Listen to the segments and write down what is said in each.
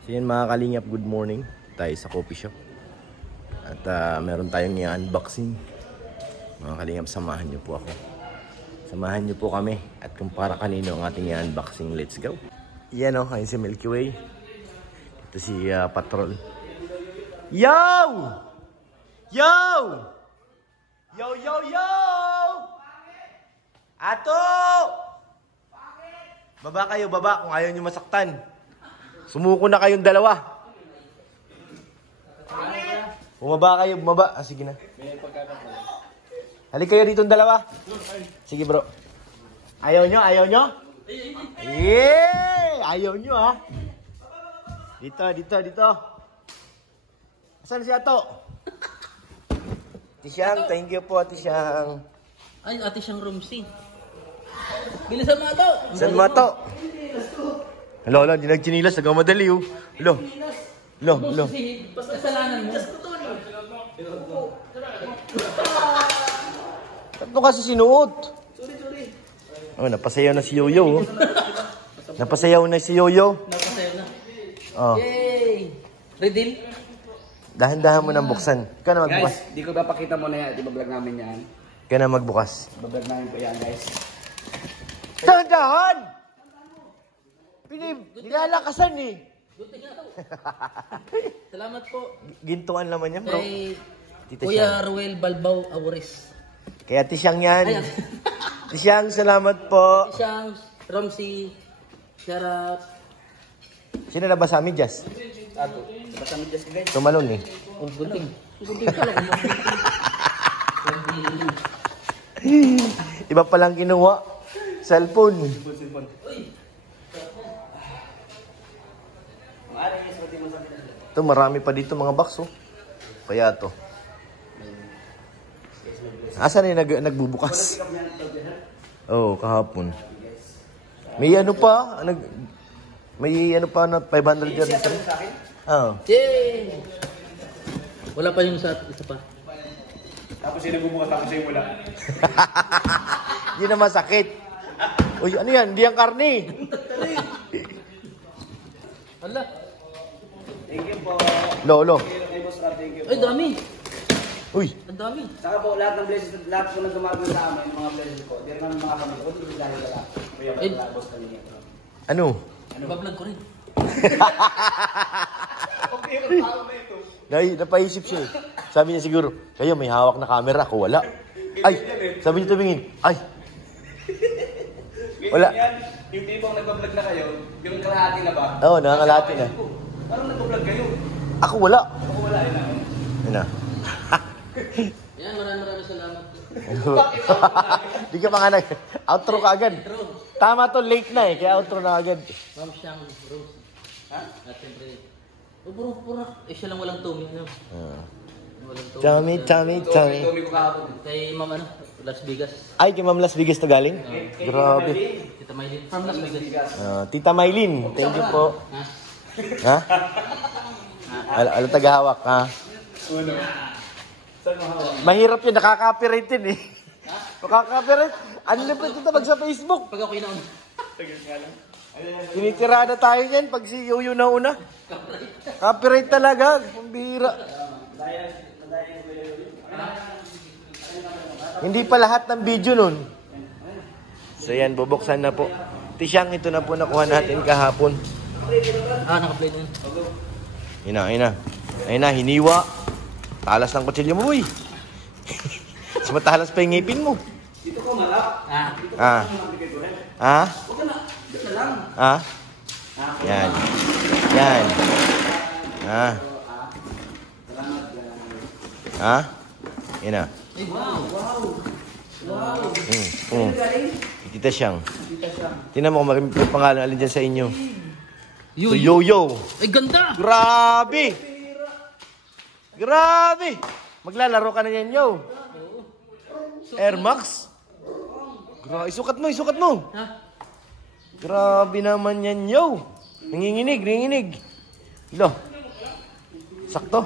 So yan mga kalingap, good morning. Tayo sa coffee shop. At meron tayong i-unboxing. Mga kalingap, samahan niyo po ako. Samahan niyo po kami. At kung para kanino ang ating i-unboxing, let's go. Yan o, ayun si Milky Way. Ito si Patrol. Yo! Yo! Yo, yo, yo! Ato! Baba kayo, baba kung ayaw nyo masaktan. Sumuko na kayong dalawa. Bumaba kayo, bumaba. Ah, sige na. Halik kayo dito dalawa. Sige bro. Ayaw nyo, ayaw nyo? Yeah! Ayaw nyo ha. Dito, dito, dito. Asan si Ato? Tisyang, thank you po Tisyang. Ay, ate siyang room C. Bilisan mo ito! Saan mo ito? Hala, hala, hindi nagchinilas. Nagmamadali, oh. Hala. Hala, hala. Pasalanan mo. Tatlo kasi sinuot. Sorry. Oh, napasayaw na si Yoyo, oh. Napasayaw na si Yoyo. Napasayaw na. Oh. Yay! Redeal? Dahan-dahan mo nang buksan. Ikaw na magbukas. Guys, di ko papakita mo na yan. Di ba vlog namin yan? Ikaw na magbukas. Bablog namin po yan, guys. Dahan-dahan! Nilalakasan eh. Salamat po. Gintuan naman yan, bro. Kay Tita Kuya Siang. Ruel Balbao Aures. Kaya Tisyang yan. Ayan. Tisyang, salamat po. Siyang Romsi. Sharap. Sino na ba sa amin, Jazz? Ato. Basta medyas ka, guys. Tumalon eh. Oh, gunting. Gunting ka lang. Iba palang kinuha. Cellphone. Sipon. Ito, marami pa dito mga box, oh. Kaya to. Asan yung nagbubukas? Oh, kahapon. May ano pa? May ano pa na 500 dyan dito? Oh. Yay! Wala pa yung isa pa. Tapos yung nagbubukas, tapos yung wala. Hindi na masakit. Uy, ano yan? Hindi yan karne. Hala. Thank you po. Lolo. Kay Boss Rab, thank you po. Ay, dami. Uy. Ang dami. Saka po, lahat ng blessings, lahat po na gumagawa sa amin, mga blessings po. Di rin namin mga kami. Kung hindi dahil wala. Kuya, Ay. wala, Boss kami niya. Ano? Bablog ko rin. Napaisip siya eh. Sabi niya siguro, kayo may hawak na camera, ako wala. Ay, sabi niya tumingin. Ay. Wala. Yung tipong nagbablog na kayo, yung kalahati na ba? Oo, nakakalati na. Parang nagbablog kayo. Ako wala. Ako wala, yun lang. Yun na. Yan, maraming salamat. Di ka pa nga outro ka agad. Tama to, late na eh. Kaya outro na agad. Ma'am Siyang Rose. Ha? At siyempre, puro. Siya lang walang tumi. Ano? Walang tumi. Tummy. Tummy ko kahapon. Kay Ma'am ano? Las Vegas. Ay, kay Ma'am Las Vegas to galing? Grabe. Tita Maylin. From Las Vegas. Tita Maylin, thank you po. Ha? Ha? Ano tagahawak, ha? Ano? Saan mo hawak? Mahirap yun, nakaka-copyright yun eh. Nakaka-copyright. Ano na pa ito pag sa Facebook? Pag ako inauna. Tagal nga lang. Tinitira na tayo yan pag si Yoyo na una. Copyright talaga, pambira. Hindi pa lahat ng video nun. So yan, bubuksan na po. Tisyang, ito na po nakuha natin kahapon. Naka-play na yun. Ayun na, hiniwa. Talas ng kutsilyo mo, boy. Mas matalas pa yung ngipin mo. Dito ko malap. Huwag ka na. Dito na lang. Yan. Yan na. Ay, wow. Tita Siyang. Tingnan mo kung maraming pangalan alin dyan sa inyo. So, Yo. Yoyo. Ay, ganda. Grabe! Maglalaro ka na yan, yo. Air Max? Isukat mo. Ha? Grabe naman yan, yo. Nanginginig. Lo. Sakto.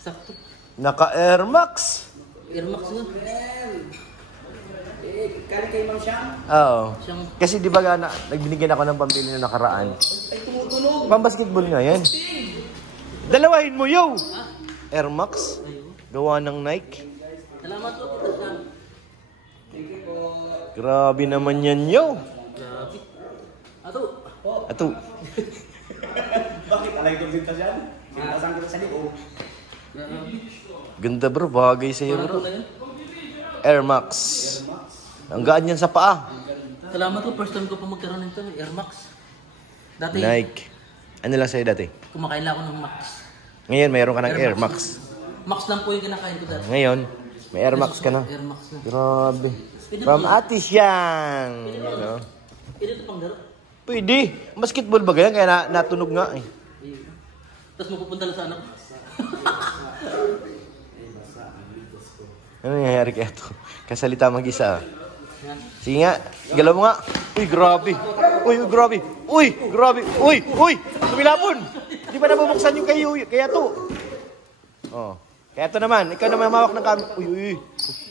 Sakto. Naka Air Max. Air Max nga. Kali kay Ma'am Siyang. Oo. Siyang... Kasi di ba nagbinigyan ako ng pambili na nakaraan. Ay, tumutunog. Pambasketball nga yan. Dalawahin mo, yo! Air Max. Ayun. Gawa ng Nike. Salamat po, Tita Sam. Thank you po. Grabe naman yan, yo! Grabe. Ato. Ato. Bakit? Alay kong bintas yan? Sinasang kita sa libo. Ganda bro, bagay sa'yo Ano bro. na yun? Air Max. Ang gaan yan sa paa. Salamat po, first time ko pa magkaroon nito, Air Max. Dati, Nike. Ano lang sa'yo dati? kumakain lang ako ng Max. Ngayon, mayroon ka ng Air Max. Max lang po yung kinakain ko dati. Ngayon, may Air Max ka na. Air Max na. Grabe. From Ate Siang. Ano? Pwede ito pang laro. Pwede. Basketball ba ganyan? Kaya natunog nga eh. Ayun. Tapos mapupunta lang sa anak. Ano nangyayari kaya ito? Kasalita mag-isa. Yan. Sige nga, galaw mo nga. Uy, grabe. Uy, grabe. Uy, grabe. Uy, tumilapon. Di ba nabubuksan yung kaya to? Oh. Kaya to naman, ikaw naman mawak ng kami.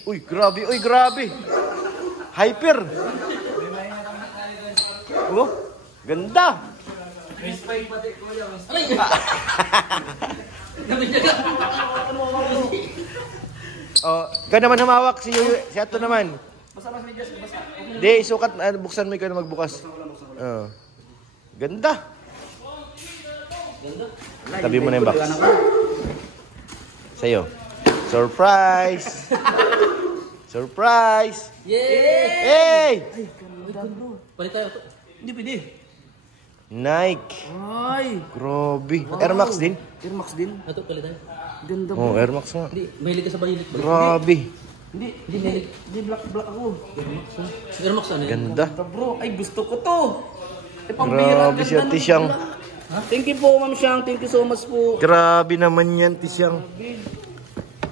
Uy, grabe. Hyper. Oh, ganda. Aray! Gabi niya ka. Oh, ikaw naman humawak si Yuyu. Si Ato naman. Basta mas medyas, basta. Di, sukat. Buksan mo ikaw na magbukas. Oh. Ganda. Ganda. Tabi mo na yung box. Sa'yo. Surprise! Surprise! Yay! Hey! Palit tayo ito. Hindi pwede. Nike. Ay! Grabe. Air Max din? Air Max din. Ito, palit tayo. Ganda Oh, Air Max nga. Hindi, mahilig ka sa bahilig. Grabe. Hindi, Hindi, mahilig. hindi black ako. Air Max ha? Air Max ano yun? Ganda. Ganda bro, ay gusto ko to. Eh, pambira, Grabe si ganda Ate ng Siang. black. Thank you po, Ma'am Siang. Thank you so much po. Grabe naman yan, Tisyang.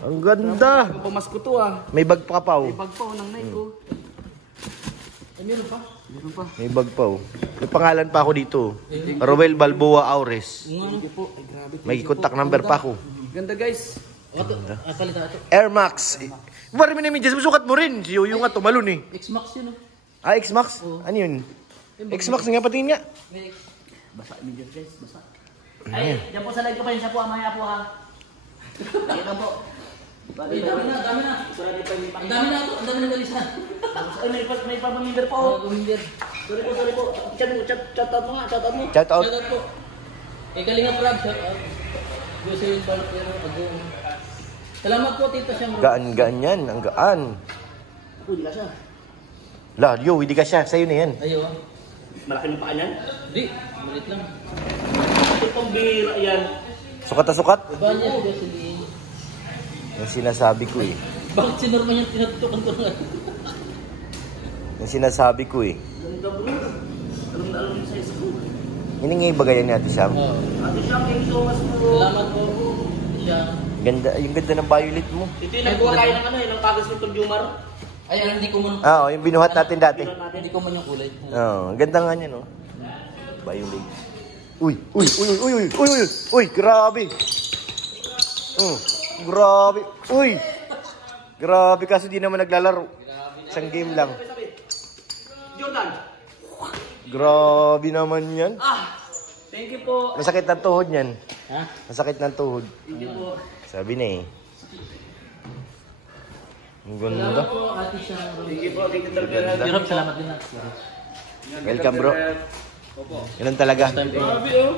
Ang ganda. Pamasko to ah. May bag pa pa, oh. May bag pa ng Nike ko. Ay, meron pa. Meron pa. May bag pa, oh. May pangalan pa ako dito. Roel Balboa Aures. Yung ano? Thank you po. Ay grabe. May contact number pa ako. Ganda guys. Ito, palit tayo ito. Air Max. Bari mo na yung medyas. Sukat mo rin. Si Yuyu nga tumalon eh. X-Max yun oh. Ah, X-Max? Ano yun? X-Max nga patingin nga. May Basa, medium guys. Basa. Ay, dyan po sa live ko pa yun siya po. Mamaya po ha. Ito po. Ay, dami na. Sorry pa yung Ang dami na ito. Ang dami na galisan. Ay, may pamamimber pa oh. Guminder. Sorry po. Chat out mo nga. Chat out mo. Shout out. Shout out po. Kalinga Prab, shout out. Gusto yung Balpero, Agong. Salamat po, Tita Siyang. Gaan-gaan yan. Ang gaan. Uy, di ka siya. La, yo, hindi ka siya. Sa'yo na yan. Ayaw. Malaki ng paa niyan. Hindi, malit lang. Ito pambira yan. Sukat na sukat. Baba niya si Jocelyn. Yung sinasabi ko eh. Bakit si Norman yung tinatutukan ko nga? Yung sinasabi ko eh. Ganda bro. Alam na alam yung size ko. Hiningay ba ganyan ni Ate Siam? Oo. Ate Siang, thank you so much po. Salamat po. Siya. Ganda, yung ganda ng violet mo. Ito yung nagbuha tayo ng ano eh, ng pagas ng consumer. Ay, hindi ko man. Ah, oh, yung binuhat natin dati. Hindi ko man yung kulay. Oh, ang ganda nga niya, no? Violet. Uy, grabe. Grabe. Uy. Grabe, kaso di naman naglalaro. Isang game lang. Jordan. Grabe naman yan. Thank you po. Masakit ng tuhod yan. Ha? Masakit ng tuhod. Thank you po. Sabi na eh. Ang Salamat ganda. po, Ate Siyang. Thank you po. Thank you talaga. Hirap, salamat din natin. Welcome, bro. Ganun talaga. Grabe oh.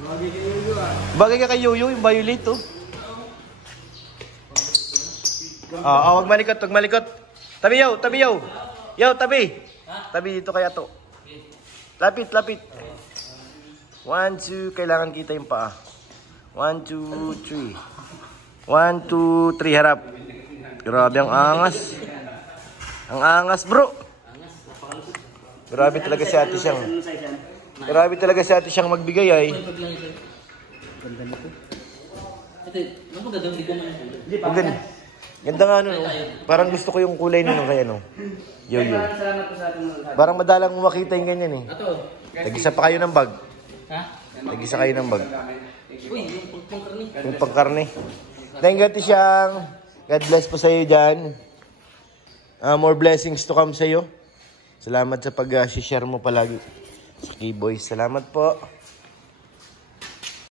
Grabe kayo yun ah. Bagay ka kay Yoyo, yung violet, oh. Wag malikot. Tabi, yo. Yo, tabi. Tabi dito kaya to. Lapit. 1, 2, kailangan kita yung paa. 1, 2, 3. 1, 2, 3, harap. Grabe ang angas. Ang angas, bro. Grabe talaga si Ate Siyang. Ano size yan? Grabe talaga si Ate Siyang magbigay ay. Pag lang ito. Ganda nito. Ito, ano ganda? Hindi ko man yung kulay. Hindi pa. Ang ganda. Ganda nga no. Parang gusto ko yung kulay nung kaya no. Yoyo. Salamat po sa ating mga lahat. Parang madalang mo makita yung ganyan eh. Ito. Nag-isa pa kayo ng bag. Ha? Nag-isa kayo ng bag. Uy, yung pangkarni. Yung pangkarne. Thank you, Ate Siyang. God bless po sa iyo dyan. More blessings to come sa'yo. Salamat sa pag-share mo palagi sa Keyboys. Salamat po.